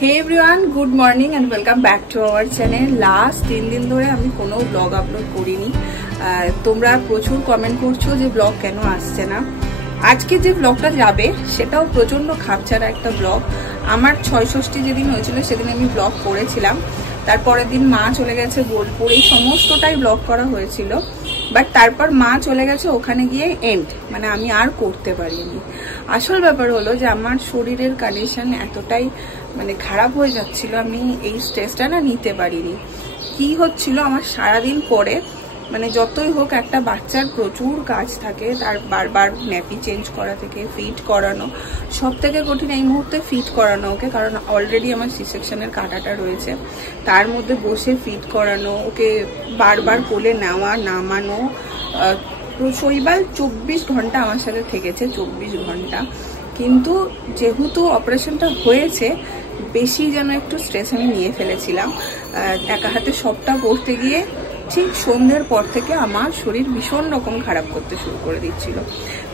Hey everyone, good morning and welcome back to our channel. Last 3 দিন ধরে আমি কোনো ব্লগ আপলোড করিনি। তোমরা প্রচুর কমেন্ট করছো যে ব্লগ কেন আসছে না। আজকে যে ব্লগটা যাবে সেটাও প্রচন্ড খাপছাড়া একটা ব্লগ। আমার ৬৬ যেদিন হয়েছিল সেদিন আমি ব্লগ করেছিলাম, তারপরের দিন মা চলে গেছে বোলপুর, এই সমস্তটাই ব্লগ করা হয়েছিল। বাট তারপর মা চলে গেছে ওখানে গিয়ে এন্ড, মানে আমি আর করতে পারিনি। আসল ব্যাপার হলো যে আমার শরীরের কন্ডিশন এতটাই মানে খারাপ হয়ে যাচ্ছিল, আমি এই স্ট্রেসটা না নিতে পারিনি। কি হচ্ছিল, আমার সারাদিন পরে মানে যতই হোক একটা বাচ্চার প্রচুর কাজ থাকে, তার বারবার ন্যাপি চেঞ্জ করা থেকে ফিট করানো, সব থেকে কঠিন এই মুহূর্তে ফিট করানো ওকে, কারণ অলরেডি আমার সি সেকশনের কাটাটা রয়েছে, তার মধ্যে বসে ফিট করানো, ওকে বারবার কোলে নেওয়া নামানো। শৈবাল 24 ঘন্টা আমার সাথে থেকেছে, 24 ঘন্টা। কিন্তু যেহেতু অপারেশনটা হয়েছে বেশি যেন একটু স্ট্রেস আমি নিয়ে ফেলেছিলাম। একা হাতে সবটা করতে গিয়ে ঠিক সন্ধ্যের পর থেকে আমার শরীর ভীষণ রকম খারাপ করতে শুরু করে দিচ্ছিল,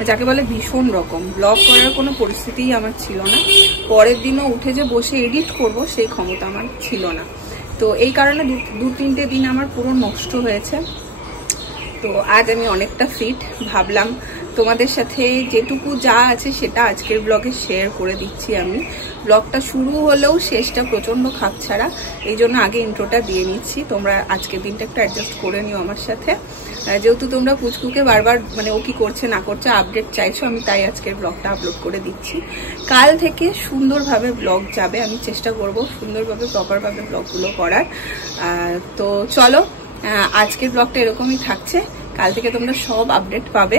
যাকে বলে ভীষণ রকম। ব্লগ করার কোনো পরিস্থিতিই আমার ছিল না, পরের দিনও উঠে যে বসে এডিট করব সেই ক্ষমতা আমার ছিল না। তো এই কারণে 2-3টে দিন আমার পুরো নষ্ট হয়েছে। তো আজ আমি অনেকটা ফিট, ভাবলাম তোমাদের সাথে যেটুকু যা আছে সেটা আজকের ব্লগে শেয়ার করে দিচ্ছি আমি। ব্লগটা শুরু হলেও শেষটা প্রচণ্ড খাপছাড়া, এই জন্য আগে ইন্ট্রোটা দিয়ে নিচ্ছি। তোমরা আজকের দিনটা একটু অ্যাডজাস্ট করে নিও আমার সাথে, যেহেতু তোমরা পুচকুকে বারবার মানে ও কি করছে না করছে আপডেট চাইছো, আমি তাই আজকের ব্লগটা আপলোড করে দিচ্ছি। কাল থেকে সুন্দরভাবে ব্লগ যাবে, আমি চেষ্টা করব সুন্দরভাবে প্রপারভাবে ব্লগগুলো করার। তো চলো, আজকের ব্লগটা এরকমই থাকছে। কাল থেকে তোমরা সব আপডেট পাবে।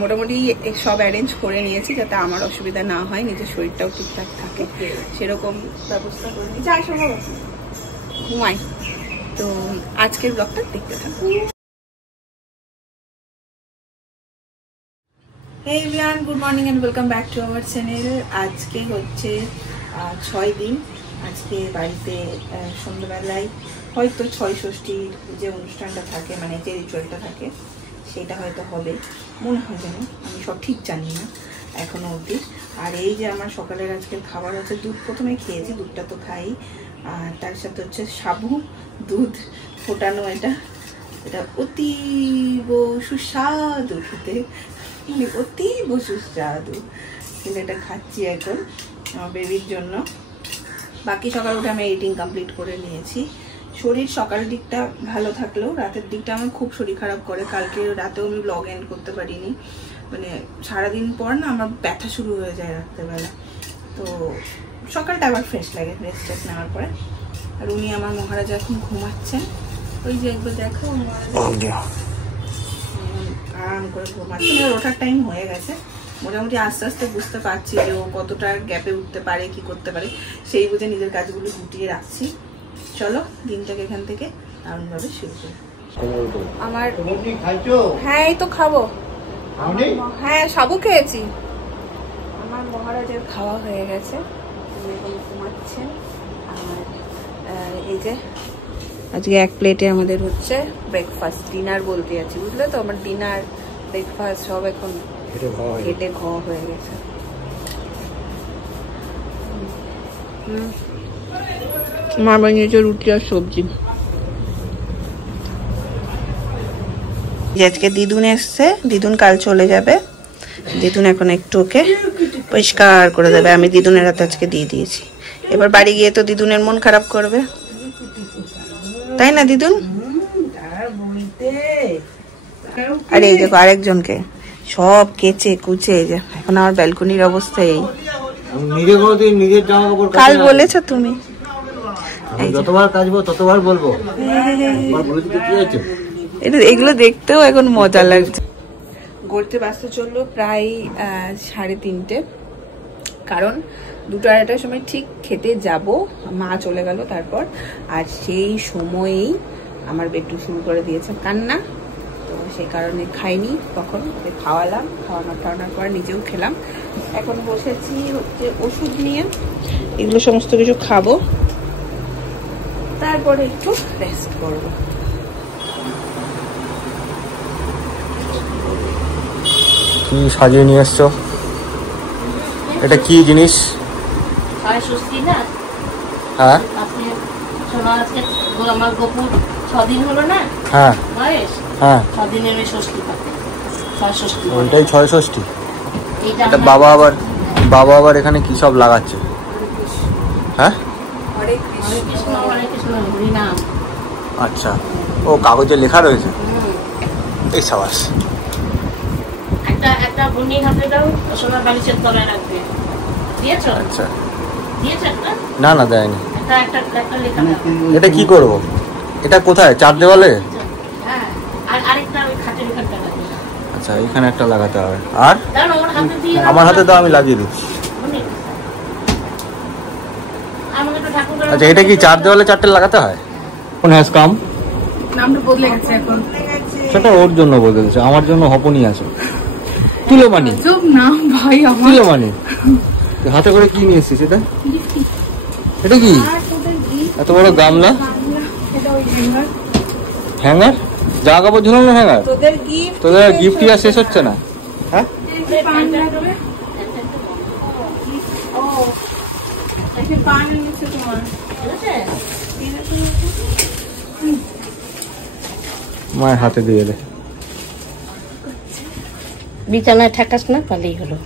মোটামুটি সব অ্যারেঞ্জ করে নিয়েছি যাতে আমার অসুবিধা না হয়, নিজের শরীরটাও ঠিকঠাক থাকে, সেরকম ব্যবস্থা করে নিয়েছি। আসো ঘুমাই। তো আজকের ব্লগটা দেখতে থাকো। Hey everyone, good morning and welcome back to our channel. আজকে হচ্ছে 6 দিন। আজকে বাড়িতে সন্ধ্যাবেলায় হয়তো ৬৬টির যে অনুষ্ঠানটা থাকে, মানে যে রিচুয়ালটা থাকে সেটা হয়তো হবে মনে হয়, যেন আমি সব ঠিক জানি না এখনো অবধি। আর এই যে আমার সকালের আজকের খাবার হচ্ছে দুধ, প্রথমে খেয়েছি, দুধটা তো খাই, আর তার সাথে হচ্ছে সাবু দুধ ফোটানো, এটা অতীব সুস্বাদু খেতে, মানে অতীব সুস্বাদু, কিন্তু এটা খাচ্ছি এখন আমার বেবির জন্য। বাকি সকাল উঠে আমি এডিটিং কমপ্লিট করে নিয়েছি। শরীর সকাল দিকটা ভালো থাকলেও রাতের দিকটা আমার খুব শরীর খারাপ করে। কালকে রাতেও আমি ব্লগ এন্ড করতে পারিনি, মানে সারাদিন পর না আমার ব্যথা শুরু হয়ে যায় রাত্রেবেলা। তো সকালটা আবার ফ্রেশ লাগে রেস্ট নেওয়ার পরে। আর উনি আমার মহারাজা এখন ঘুমাচ্ছেন, ওই যে একবার দেখো আরাম করে ঘুমাচ্ছেন। আর ওঠার টাইম হয়ে গেছে, মোটামুটি আস্তে আস্তে বুঝতে পারছি যে ও কতটা গ্যাপে উঠতে পারে, কি করতে পারে, সেই বুঝে নিজের কাজগুলো গুটিয়ে রাখছি। চলো দিনটাকে এখান থেকে দারুণভাবে শুরু করি। আমার হ্যাঁ এই তো খাবো, হ্যাঁ সাবু খেয়েছি। আমার মহারাজের খাওয়া হয়ে গেছে, এখন ঘুমাচ্ছেন। আর এই যে আজকে এক প্লেটে আমাদের হচ্ছে ব্রেকফাস্ট, ডিনার বলতে আছি, বুঝলে তো? আমার ডিনার ব্রেকফাস্ট সব এখন কেটে খাওয়া হয়ে গেছে। মা বানিয়েছে রুটি আর সবজি। আজকে দিদুন এসছে, দিদুন কাল চলে যাবে। দিদুন এখন একটু ওকে পরিষ্কার করে দেবে, আমি দিদুনের হাতে আজকে দিয়ে দিয়েছি। এবার বাড়ি গিয়ে তো দিদুনের মন খারাপ করবে, তাই না দিদুন? আর এই দেখো আরেকজনকে সব কেচে কুচে, এই যে এখন আমার ব্যালকনির অবস্থা এই। কাল বলেছো তুমি যতবার কাজবো ততবার বলবো, এগুলো দেখতেও এখন মজা লাগছে। গড়তে ব্যস্ত চললো প্রায় 3:30, কারণ 2-2:30টার সময় ঠিক খেতে যাব, মা চলে গেল তারপর। আর সেই সময়েই আমার বেটু শুরু করে দিয়েছে কান্না, তো সেই কারণে খাইনি। তখন খাওয়ালাম, খাওয়ানোর পর নিজেও খেলাম। এখন বসেছি হচ্ছে ওষুধ নিয়ে, এগুলো সমস্ত কিছু খাবো, তারপরে একটু রেস্ট করবো। কি সাজিয়ে নিয়ে এসছো? এটা কি জিনিস? হ্যাঁ আপনি শোনো আজকে আমার গোপুর 6 দিন হলো না। হ্যাঁ বয়স হ্যাঁ 6 দিনের আমি ষষ্ঠী পাতে 6 ষষ্ঠী। ওইটাই 6 এইটা এটা বাবা আবার এখানে কি সব লাগাচ্ছে? হ্যাঁ হরে হরে কৃষ্ণ হরে কৃষ্ণ হরি নাম। আচ্ছা, ও কাগজে লেখা রয়েছে। এই সাবাস। একটা বুনির হাতে দাও, সোনার বালিশের তলায় রাখবে। দিয়েছো? আচ্ছা দিয়েছো একটা? না দেয়নি। একটা লেখা দাও। এটা কি করব? এটা কোথায়? চার দেওয়ালে? হ্যাঁ, আর আরেকটা ওই খাটের ওখানটা রাখবে। আচ্ছা, এখানে একটা লাগাতে হবে। আর দাও ওর হাতে দিয়ে আমার হাতে দাও, আমি লাগিয়ে দিচ্ছি। আমাকে তো ঠাকুর। আচ্ছা, এটা কি চার দেওয়ালে 4টে লাগাতে হয়? কোন হ্যাজ কাম? নামটা বদলে গেছে এখন। সেটা ওর জন্য বলতে দিচ্ছে, আমার জন্য হপনি আছে। তুলোমানি। চুপ না ভাই, আমার তুলোমানি। হাতে করে কি নিয়ে এসেছিস এটা? এটা কি এত বড় গামলা? হ্যাঙ্গার? জামা কাপড় ঝুলানো হ্যাঙ্গার? তোদের গিফট আর শেষ হচ্ছে না? হ্যাঁ মায়ের হাতে দিয়ে দে। বিছানায় ঠেকাস না, তাহলেই হলো।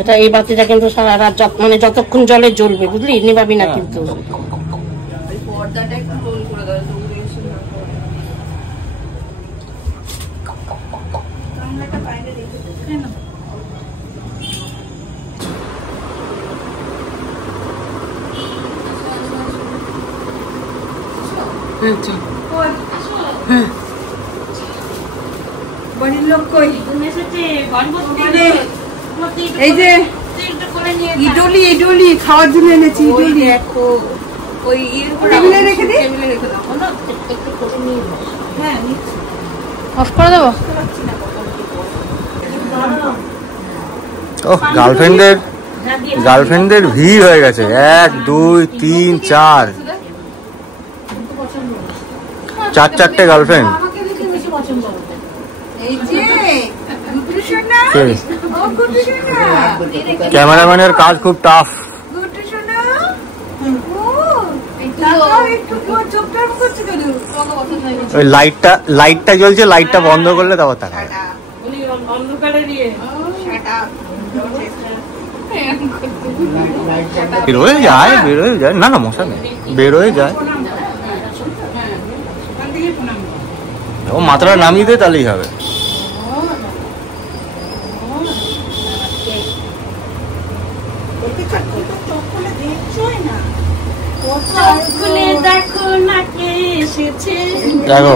এটা এই বাতিটা কিন্তু সারা রাত মানে যতক্ষণ জলে জ্বলবে, বুঝলি? নিভাবি না কিন্তু। পর্দাটা একটু রোল করে দাও। বাড়ির লোক কই? এই যে ইডলি খাওয়ার জন্য এনেছি। ইডলি দেখো, ওই টেবিলে রেখে দিই। হ্যাঁ, অফ করে দেবো। ও গার্লফ্রেন্ডদের ভিড় হয়ে গেছে। 1 2 3 4 4টে গার্লফ্রেন্ড। ক্যামেরাম্যানের কাজ খুব টাফ। ওই লাইটটা জ্বলছে, লাইটটা বন্ধ করলে তারপর তাকা। বেরোয় যায় না মশা নেই, বেরোয় যায়। ও মাথাটা নামিয়ে দে, তাহলেই হবে। দেখো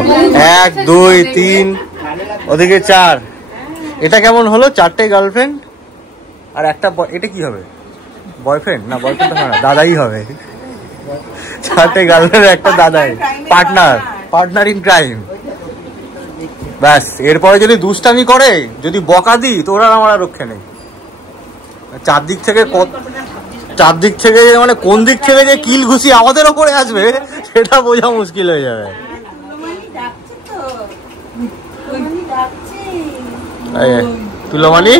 1 2 3 ওদিকে 4। এটা কেমন হলো? 4টে গার্লফ্রেন্ড আর একটা। এটা কি হবে? বয়ফ্রেন্ড? না, বয়ফ্রেন্ড হবে না, দাদাই হবে। 4টে গার্লফ্রেন্ড, একটা দাদাই, পার্টনার ইন ক্রাইম। ব্যাস, এরপরে যদি দুষ্টামি করে, যদি বকা দিই, তো ওরা আমার রক্ষে নেই। চারদিক থেকে মানে কোন দিক থেকে যে কিল ঘুষি আমাদের ওপরে আসবে সেটা বোঝা মুশকিল হয়ে যাবে। তুলোমানি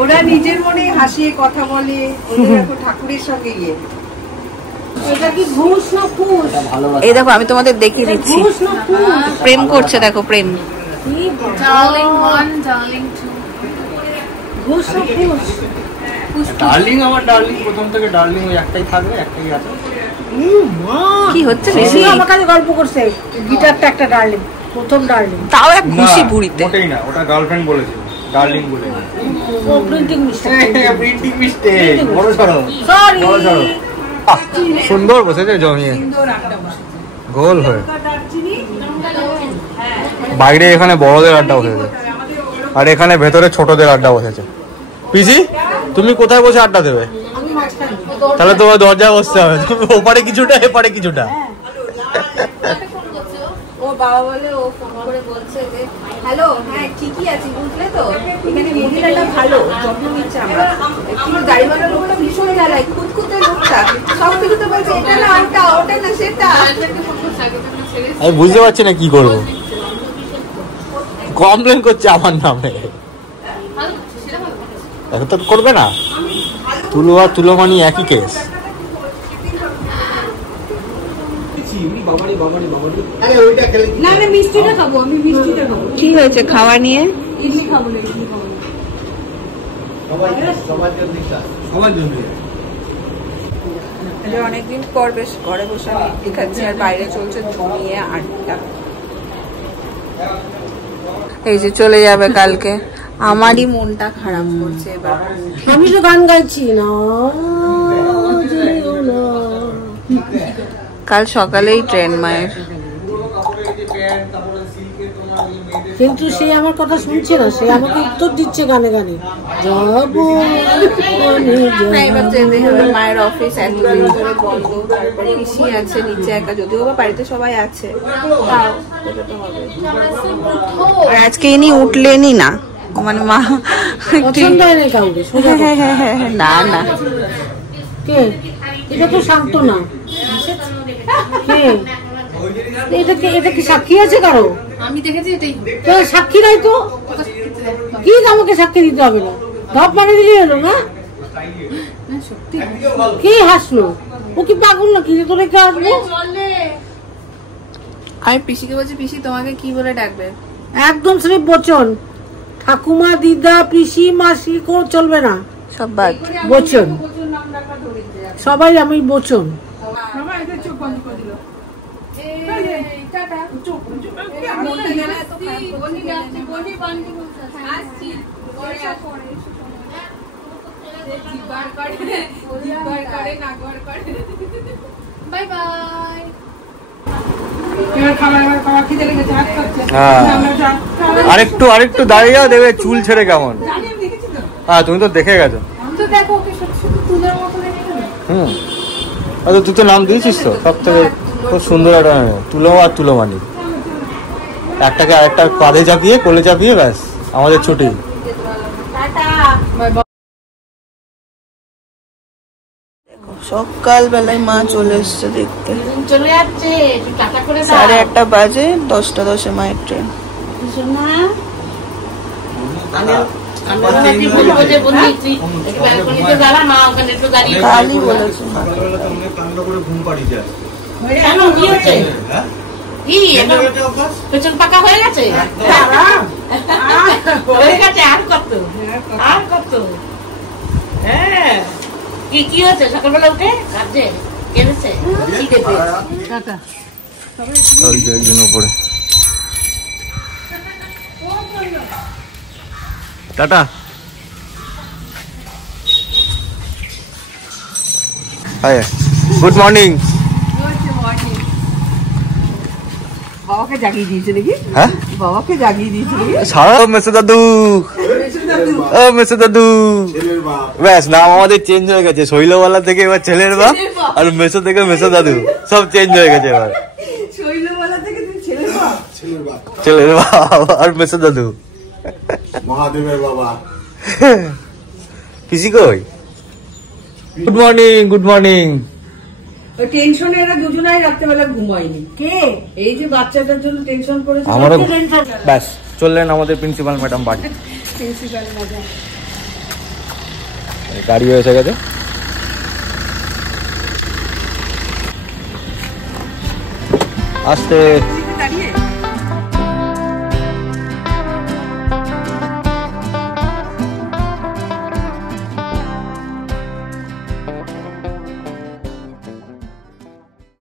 ওরা নিজের মনে হাসিয়ে কথা বলে, ঠাকুরের সঙ্গে গিয়ে। এই দেখো, আমি তোমাদের দেখিয়ে দিচ্ছি। প্রেম করছে, দেখো প্রেম। ডার্লিং, আমার ডার্লিং প্রথম থেকে ডার্লিং ওই একটাই থাকবে, একটাই আছে। কি হচ্ছে? আমার কাছে গল্প করছে, গিটারটা একটা ডার্লিং, প্রথম ডার্লিং। তাও এক খুশি বুড়িতে। মোটেই না, ওটা গার্লফ্রেন্ড বলেছে, ডার্লিং বলে। ও প্রিন্টিং মিস্টেক। বড় সরো, সরি। সুন্দর বসেছে জমিয়ে, গোল হয়ে। বাইরে এখানে বড়দের আড্ডা বসেছে, আর এখানে ভেতরে ছোটদের আড্ডা বসেছে। পিসি, তুমি কোথায় বসে আড্ডা দেবে? তাহলে তোমার দরজায় বসতে হবে। তুমি ওপারে কিছুটা, এপারে কিছুটা। ও বাবা বলে, ও ফোন করে বলছে যে হ্যালো, হ্যাঁ ঠিকই আছি, বুঝলে তো? এখানে মহিলাটা ভালো, যত্ন নিচ্ছে আমরা, কিন্তু গাড়িওয়ালা লোকটা ভীষণ জ্বালায়, খুঁতখুঁতে লোকটা, সব কিছু তো বলছে এটা না ওটা, ওটা না সেটা। আমি বুঝতে পারছি না কি করবো। কমপ্লেন করছে আমার নামে। এখন তো করবে না, তুলো আর তুলোমানি একই কেস। কি হয়েছে খাওয়া নিয়ে? অনেকদিন পর বেশ ঘরে বসে আমি ইডলি খাচ্ছি আর বাইরে চলছে জমিয়ে আড্ডা। এই যে চলে যাবে কালকে, আমারই মনটা খারাপ করছে এবার। আমি তো গান গাইছি না, কাল সকালেই ট্রেন মায়ের, কিন্তু সে আমার কথা শুনছে না, সে আমাকে উত্তর দিচ্ছে গানে গানে। যাবো এবার যেতে হবে, মায়ের অফিস এতদিন ধরে বন্ধ, তারপরে পিসি আছে নিচে একা, যদিও বা বাড়িতে সবাই আছে, তাও যেতে তো হবে। আর আজকে ইনি উঠলেনই না, মানে মা পছন্দ হয় না কাউকে। না না, কে এটা তো শান্ত না, কে এটা কি সাক্ষী আছে কারো? আমি দেখেছি এটাই সাক্ষী নাই তো কি, আমাকে সাক্ষী দিতে হবে না, ধপ মানে দিলে হলো না। সত্যি কি হাসলো? ও কি পাগল নাকি যে তোরে কে আসবো? আমি পিসিকে বলছি, পিসি তোমাকে কি বলে ডাকবে? একদম সিরিফ বচন, ঠাকুমা, দিদা, পিসি, মাসি কোন চলবে না, সব বাদ। বচন, সবাই আমি বচন। আরেকটু দাঁড়িয়ে যাও, দেবে চুল ছেড়ে কেমন। হ্যাঁ তুমি তো দেখে গেছো। তুই তো নাম দিয়েছিস তো, সব থেকে খুব সুন্দর একটা তুলো আর তুলোমানি, একটাকে আরেকটা কাঁধে চাপিয়ে কোলে চাপিয়ে ব্যাস আমাদের ছুটি। সকাল বেলায় মা চলে এসছে দেখতে, চলে যাচ্ছে 1:30 বাজে, 10:10 মায়ের ট্রেন। কালই বলেছে পেছন পাকা হয়ে গেছে, আর কত। হ্যাঁ কি হয়েছে সকালবেলা উঠে কাজে কেঁদেছে? ওই যে একজন উপরে, টাটা। High, good morning. বাবাকে জাগিয়ে দিয়েছে নাকি? হ্যাঁ বাবাকে জাগিয়ে দিয়েছে নাকি? সারা মেসে দাদু, ও মেসে দাদু, ব্যাস নাম আমাদের চেঞ্জ হয়ে গেছে, শৈলওয়ালা থেকে এবার ছেলের বাপ, আর মেসো থেকে মেসো দাদু, সব চেঞ্জ হয়ে গেছে এবার। শৈলওয়ালা থেকে ছেলের বাপ, ছেলের বাপ আর মেসো দাদু, মহাদেবের বাবা। পিসি কই? Good morning, good morning. টেনশনে এরা দুজনাই রাত্রেবেলা ঘুমায়নি। কে? এই যে বাচ্চাটার জন্য টেনশন করেছে। আমারও ব্যাস চললেন আমাদের প্রিন্সিপাল ম্যাডাম বাড়ি। গাড়ি এসে গেছে। আসতে